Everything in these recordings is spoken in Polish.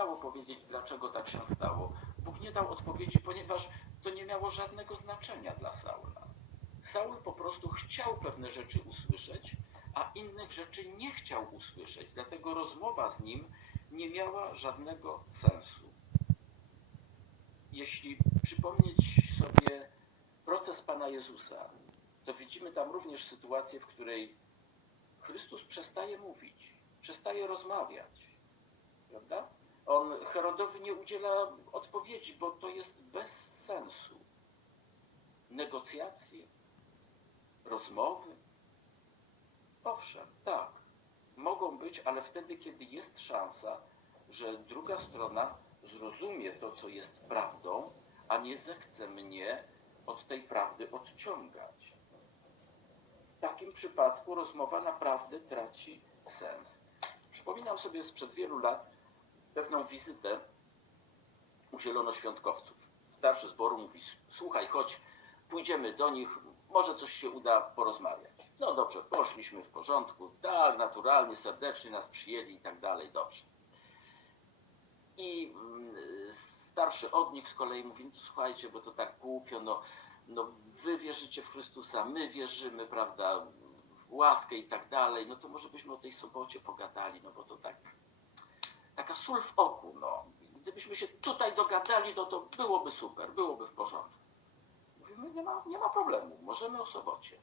miało powiedzieć, dlaczego tak się stało. Bóg nie dał odpowiedzi, ponieważ to nie miało żadnego znaczenia dla Saula. Saul po prostu chciał pewne rzeczy usłyszeć, a innych rzeczy nie chciał usłyszeć. Dlatego rozmowa z nim nie miała żadnego sensu. Jeśli przypomnieć sobie proces Pana Jezusa, to widzimy tam również sytuację, w której Chrystus przestaje mówić, przestaje rozmawiać. Prawda? On Herodowi nie udziela odpowiedzi, bo to jest bez sensu. Negocjacje, rozmowy. Owszem, tak, mogą być, ale wtedy, kiedy jest szansa, że druga strona zrozumie to, co jest prawdą, a nie zechce mnie od tej prawdy odciągać. W takim przypadku rozmowa naprawdę traci sens. Przypominam sobie sprzed wielu lat pewną wizytę u zielonoświątkowców. Starszy zboru mówi, słuchaj, chodź, pójdziemy do nich, może coś się uda porozmawiać. No dobrze, poszliśmy w porządku, tak, naturalnie, serdecznie nas przyjęli i tak dalej, dobrze. I mm, starszy od nich z kolei mówi, no słuchajcie, bo to tak głupio, no, no wy wierzycie w Chrystusa, my wierzymy, prawda, w łaskę i tak dalej, no to może byśmy o tej sobocie pogadali, no bo to tak, taka sól w oku, no. Gdybyśmy się tutaj dogadali, no to byłoby super, byłoby w porządku. Mówimy, nie ma, nie ma problemu, możemy o sobocie.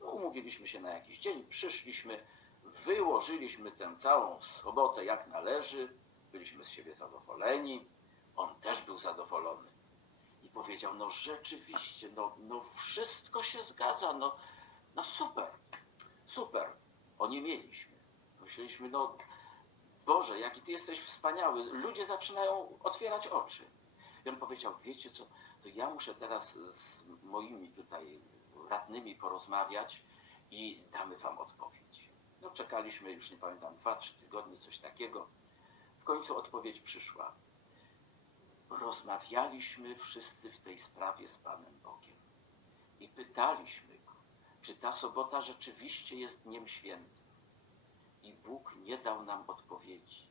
No, umówiliśmy się na jakiś dzień, przyszliśmy, wyłożyliśmy tę całą sobotę jak należy, byliśmy z siebie zadowoleni, on też był zadowolony. I powiedział, no rzeczywiście, no, no wszystko się zgadza, no, no super, super. Oni mieliśmy. Myśleliśmy, no Boże, jaki Ty jesteś wspaniały. Ludzie zaczynają otwierać oczy. I on powiedział, wiecie co, to ja muszę teraz z moimi tutaj radnymi porozmawiać i damy Wam odpowiedź. No czekaliśmy, już nie pamiętam, dwa, trzy tygodnie, coś takiego. W końcu odpowiedź przyszła. Rozmawialiśmy wszyscy w tej sprawie z Panem Bogiem i pytaliśmy Go, czy ta sobota rzeczywiście jest dniem świętym. I Bóg nie dał nam odpowiedzi,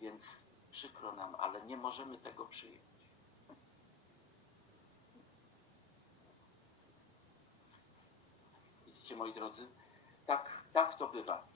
więc przykro nam, ale nie możemy tego przyjąć. Widzicie, moi drodzy, tak, tak to bywa.